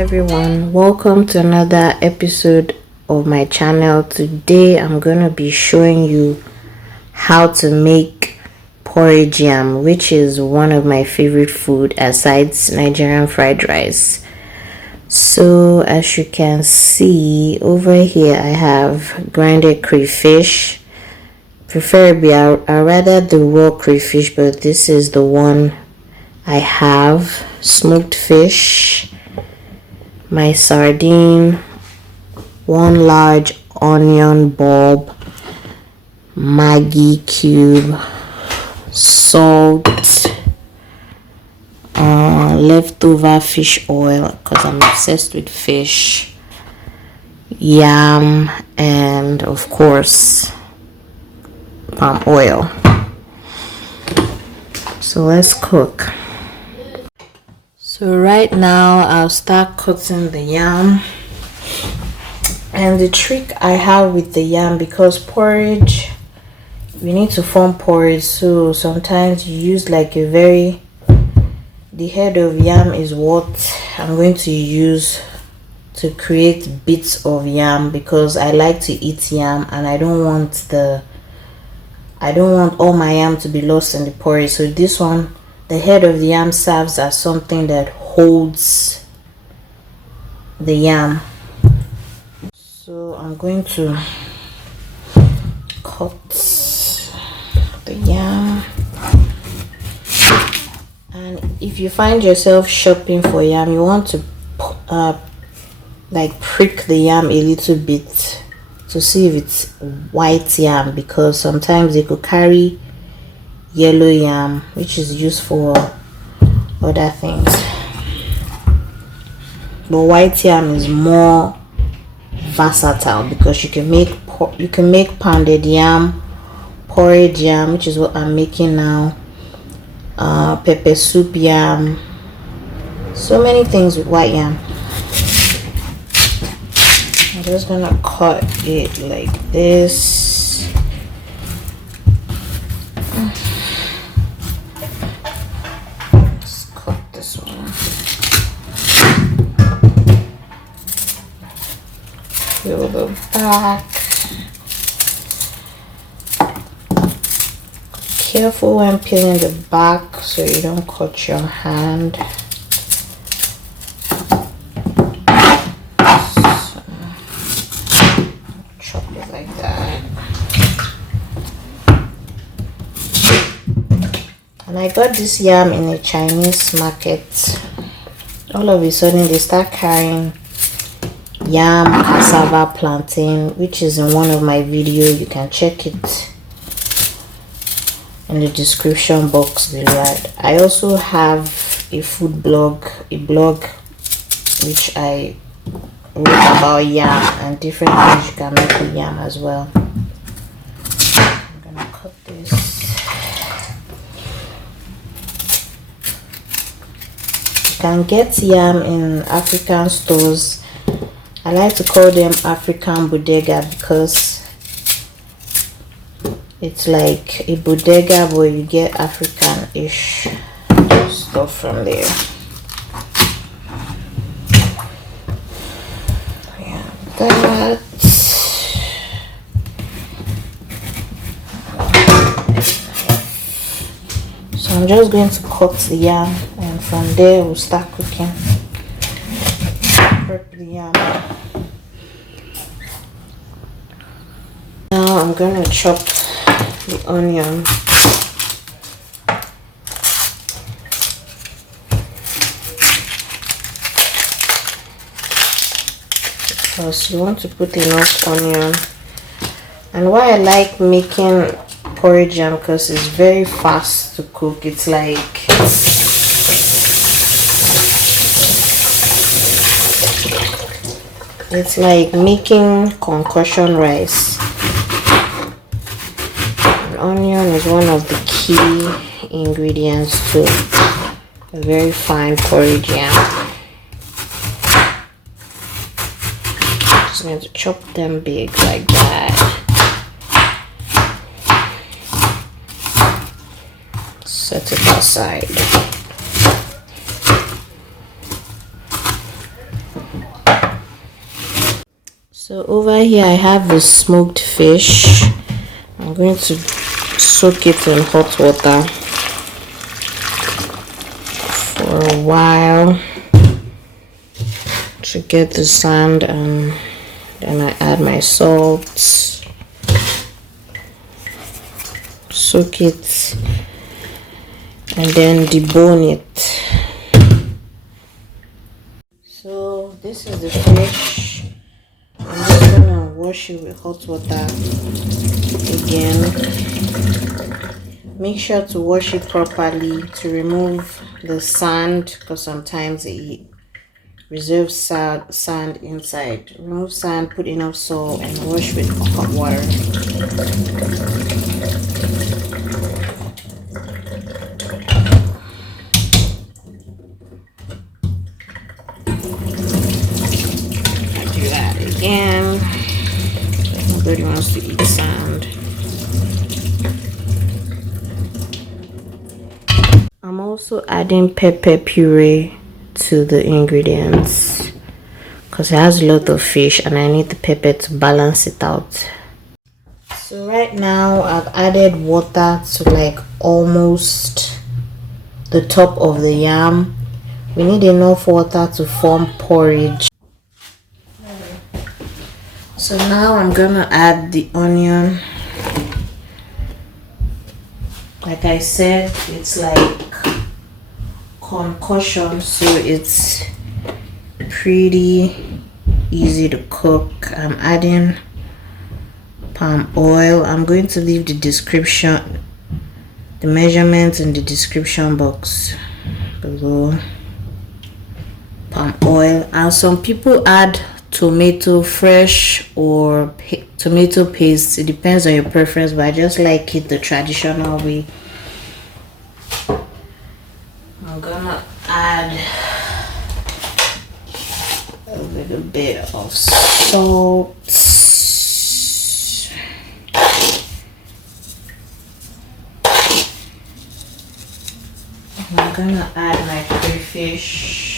everyone, welcome to another episode of my channel. Today I'm gonna be showing you how to make porridge yam, which is one of my favorite food aside Nigerian fried rice. So as you can see over here, I have grinded crayfish. Preferably I rather the raw crayfish, but this is the one I have. Smoked fish, my sardine, one large onion bulb, Maggi cube, salt, leftover fish oil because I'm obsessed with fish, yam, and of course palm oil. So let's cook. So right now I'll start cutting the yam. And the trick I have with the yam, because porridge, we need to form porridge, so sometimes you use like the head of yam is what I'm going to use to create bits of yam, because I like to eat yam and I don't want all my yam to be lost in the porridge. So this one, the head of the yam, serves as something that holds the yam. So I'm going to cut the yam. And if you find yourself shopping for yam, you want to like prick the yam a little bit to see if it's white yam, because sometimes they could carry yellow yam, which is used for other things, but white yam is more versatile because you can make pounded yam, porridge yam, which is what I'm making now, pepper soup yam, so many things with white yam. I'm just gonna cut it like this. Let's cut this one. Peel the back. Careful when peeling the back so you don't cut your hand. Chop it like that. And I got this yam in a Chinese market. All of a sudden they start carrying yam, cassava, plantain, which is in one of my videos. You can check it in the description box below. I also have a food blog, which I wrote about yam and different things you can make with yam as well. I'm gonna cut this. You can get yam in African stores. I like to call them African bodega because it's like a bodega, but you get African-ish stuff from there. Yeah, that. So I'm just going to cut the yam, and from there we'll start cooking. Prep the yam. Now I'm gonna chop the onion. Because you want to put enough onion. And why I like making porridge yam, because it's very fast to cook. It's like making concussion rice. Onion is one of the key ingredients to a very fine porridge yam. Just going to chop them big like that. Set it aside. So over here I have the smoked fish. I'm going to soak it in hot water for a while to get the sand, and then I add my salt, soak it, and then debone it. So this is the fish. I'm just gonna wash it with hot water again. Make sure to wash it properly to remove the sand, because sometimes it reserves sand inside. Remove sand, put enough salt, and wash with hot water. Do that again. Nobody wants to eat sand. I'm also adding pepper puree to the ingredients because it has a lot of fish and I need the pepper to balance it out. So right now I've added water to like almost the top of the yam. We need enough water to form porridge. So now I'm gonna add the onion. Like I said, it's like concoction, so it's pretty easy to cook. I'm adding palm oil. I'm going to leave the measurements in the description box below. Palm oil, and some people add tomato fresh or tomato paste. It depends on your preference, but I just like it the traditional way. I'm gonna add a little bit of salt. I'm gonna add my crayfish.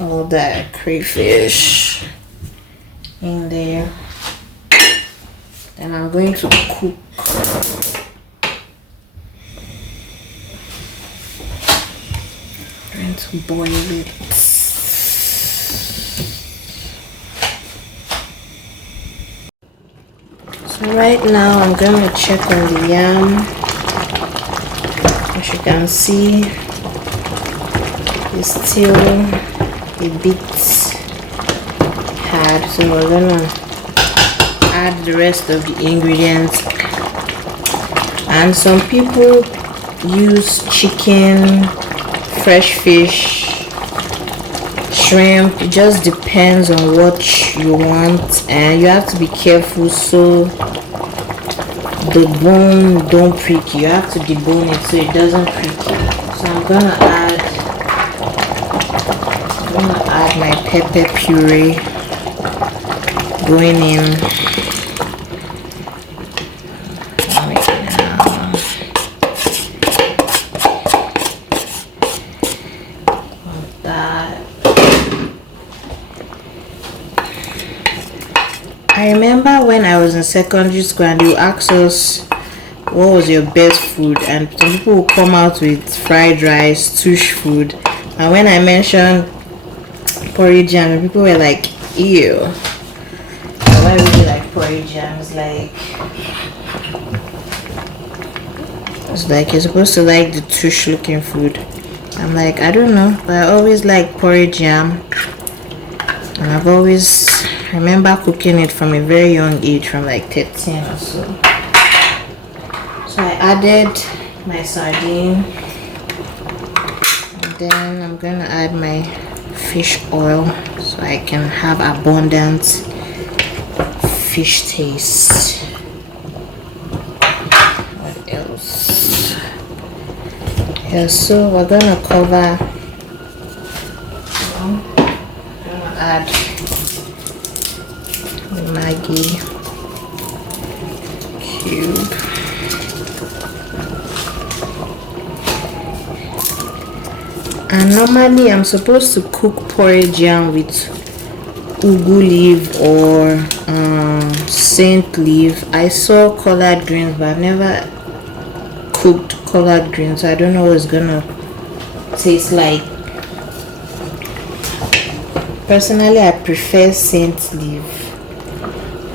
All that crayfish in there. Then I'm going to cook. I'm going to boil it. So right now I'm going to check on the yam. As you can see, it's still a bit hard, so we're gonna add the rest of the ingredients. And some people use chicken, fresh fish, shrimp. It just depends on what you want, and you have to be careful so the bone don't prick you. You have to debone it so it doesn't prick you. So I'm gonna add my pepper puree going in right now. Like that. I remember when I was in secondary school and you asked us what was your best food, and some people will come out with fried rice, tush food, and when I mentioned porridge yam, people were like, ew. Why would you like porridge yam? It's like you're supposed to like the tush looking food. I'm like, I don't know, but I always like porridge yam, and I remember cooking it from a very young age, from like 13 or so. So I added my sardine, and then I'm gonna add my fish oil so I can have abundant fish taste. What else? Yeah, so we're gonna cover. I'm gonna add the Maggi cube. And normally I'm supposed to cook porridge yam with ugu leaf or saint leaf. I saw collard greens, but I've never cooked collard greens, so I don't know what it's gonna taste like. Personally, I prefer saint leaf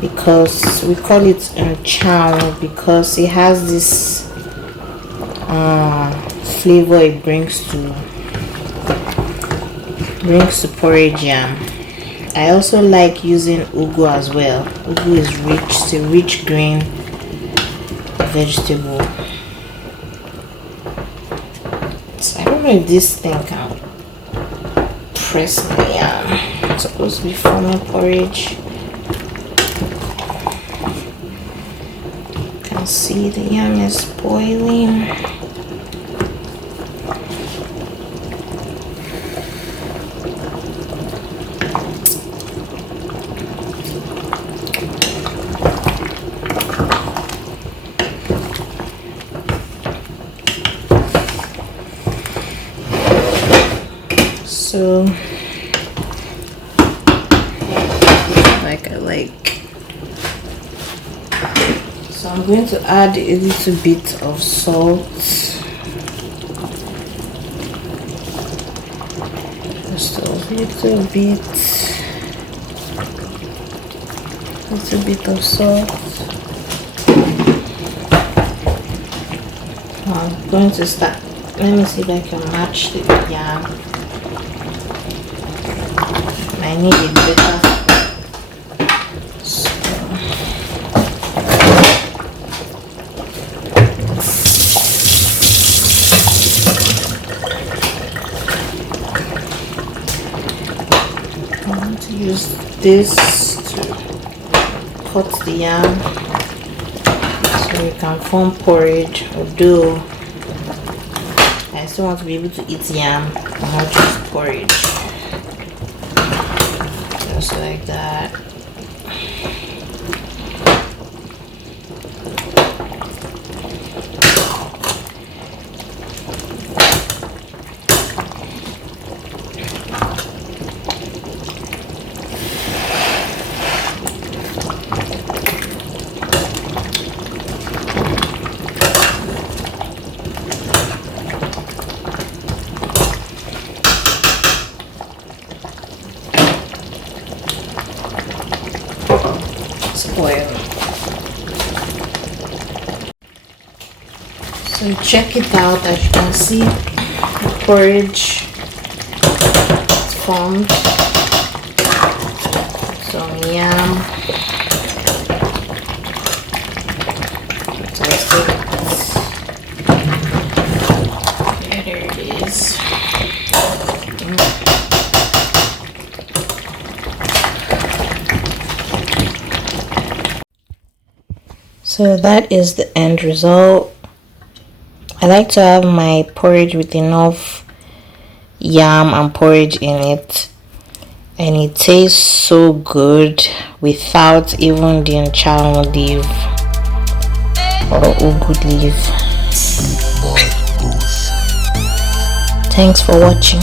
because we call it chow, because it has this flavor it brings to porridge yam. I also like using ugu as well. Ugu is rich, it's a rich green vegetable. So I don't know if this thing can press my yam. It's supposed to be forming porridge. You can see the yam is boiling. So so I'm going to add a little bit of salt, just a little bit of salt. I'm going to start. Let me see if I can match the yam. I need it better. So I want to use this to cut the yam so you can form porridge, although I still want to be able to eat yam, not just porridge. Just like that. Oil. So check it out. As you can see, the porridge is formed. Some yam. There it is. So that is the end result. I like to have my porridge with enough yam and porridge in it, and it tastes so good without even the nchara leaf or ugu leaf. Thanks for watching.